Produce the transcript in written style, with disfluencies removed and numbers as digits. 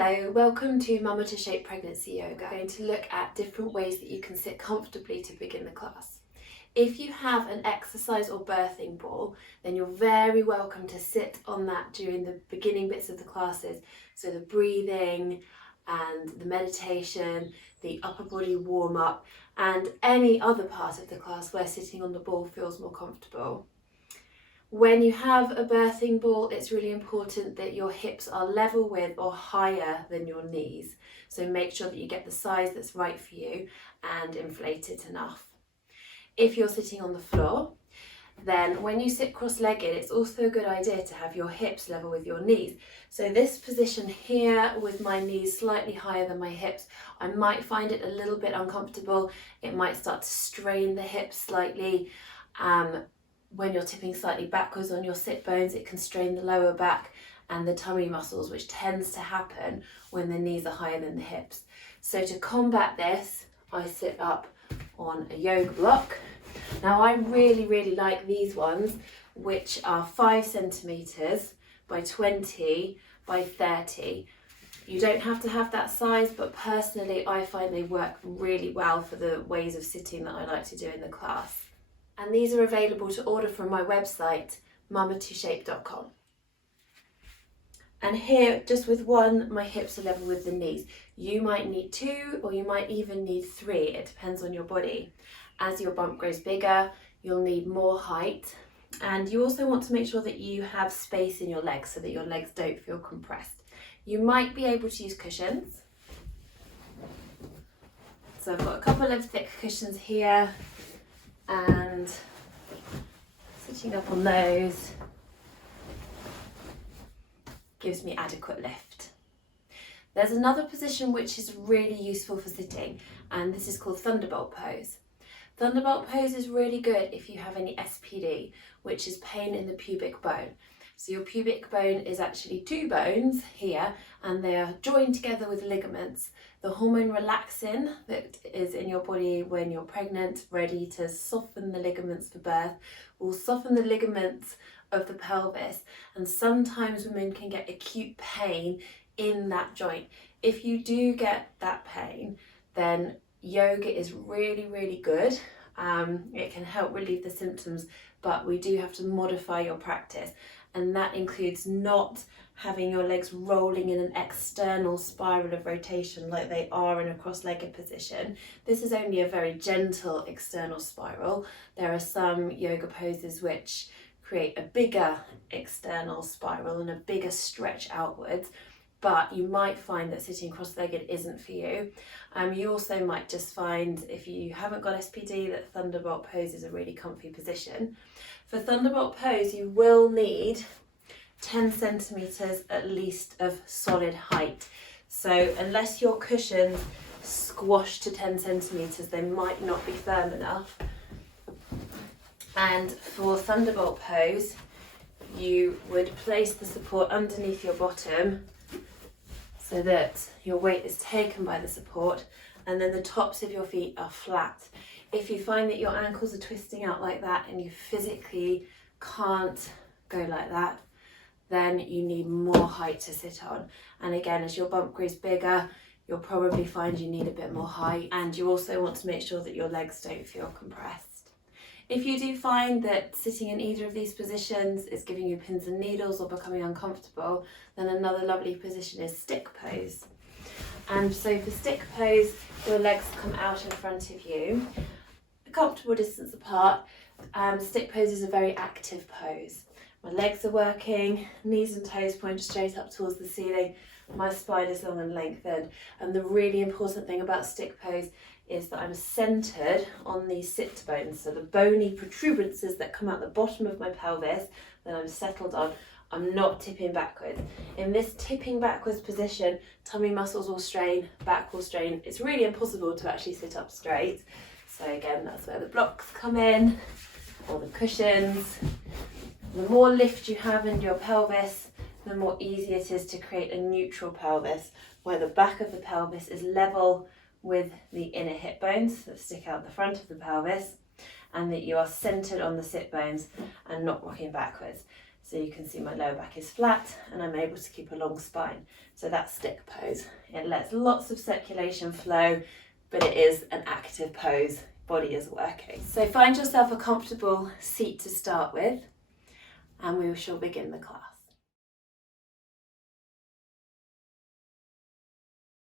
Hello, welcome to Mama2shape Pregnancy Yoga. I'm going to look at different ways that you can sit comfortably to begin the class. If you have an exercise or birthing ball, then you're very welcome to sit on that during the beginning bits of the classes. So the breathing and the meditation, the upper body warm up, and any other part of the class where sitting on the ball feels more comfortable. When you have a birthing ball, it's really important that your hips are level with or higher than your knees. So make sure that you get the size that's right for you and inflated enough. If you're sitting on the floor, then when you sit cross-legged, it's also a good idea to have your hips level with your knees. So this position here with my knees slightly higher than my hips, I might find it a little bit uncomfortable. It might start to strain the hips slightly. When you're tipping slightly backwards on your sit bones, it can strain the lower back and the tummy muscles, which tends to happen when the knees are higher than the hips. So to combat this, I sit up on a yoga block. Now I really like these ones, which are 5 centimeters by 20 by 30. You don't have to have that size, but personally I find they work really well for the ways of sitting that I like to do in the class. And these are available to order from my website, Mama2shape.com. And here, just with one, my hips are level with the knees. You might need 2 or you might even need 3, it depends on your body. As your bump grows bigger, you'll need more height. And you also want to make sure that you have space in your legs so that your legs don't feel compressed. You might be able to use cushions. So I've got a couple of thick cushions here, and sitting up on those gives me adequate lift. There's another position which is really useful for sitting, and this is called Thunderbolt pose. Thunderbolt pose is really good if you have any SPD, which is pain in the pubic bone. So your pubic bone is actually 2 bones here, and they are joined together with ligaments. The hormone relaxin that is in your body when you're pregnant, ready to soften the ligaments for birth, will soften the ligaments of the pelvis, and sometimes women can get acute pain in that joint. If you do get that pain, then yoga is really good. It can help relieve the symptoms, but we do have to modify your practice, and that includes not having your legs rolling in an external spiral of rotation like they are in a cross-legged position. This is only a very gentle external spiral. There are some yoga poses which create a bigger external spiral and a bigger stretch outwards, but you might find that sitting cross-legged isn't for you. You also might just find, if you haven't got SPD, that Thunderbolt pose is a really comfy position. For Thunderbolt pose, you will need 10 centimeters at least of solid height. So unless your cushions squash to 10 centimeters, they might not be firm enough. And for Thunderbolt pose, you would place the support underneath your bottom so that your weight is taken by the support, and then the tops of your feet are flat. If you find that your ankles are twisting out like that and you physically can't go like that, then you need more height to sit on. And again, as your bump grows bigger, you'll probably find you need a bit more height, and you also want to make sure that your legs don't feel compressed. If you do find that sitting in either of these positions is giving you pins and needles or becoming uncomfortable, then another lovely position is stick pose. And so for stick pose, your legs come out in front of you, a comfortable distance apart. Stick pose is a very active pose. My legs are working, knees and toes point straight up towards the ceiling, my spine is long and lengthened. And the really important thing about stick pose is that I'm centered on these sit bones, so the bony protuberances that come out the bottom of my pelvis that I'm settled on. I'm not tipping backwards. In this tipping backwards position, tummy muscles will strain, back will strain. It's really impossible to actually sit up straight. So again, that's where the blocks come in, or the cushions. The more lift you have in your pelvis, the more easy it is to create a neutral pelvis, where the back of the pelvis is level with the inner hip bones that stick out the front of the pelvis, and that you are centered on the sit bones and not rocking backwards. So you can see my lower back is flat and I'm able to keep a long spine. So that's stick pose. It lets lots of circulation flow, but it is an active pose. Body is working. So find yourself a comfortable seat to start with, and we shall begin the class.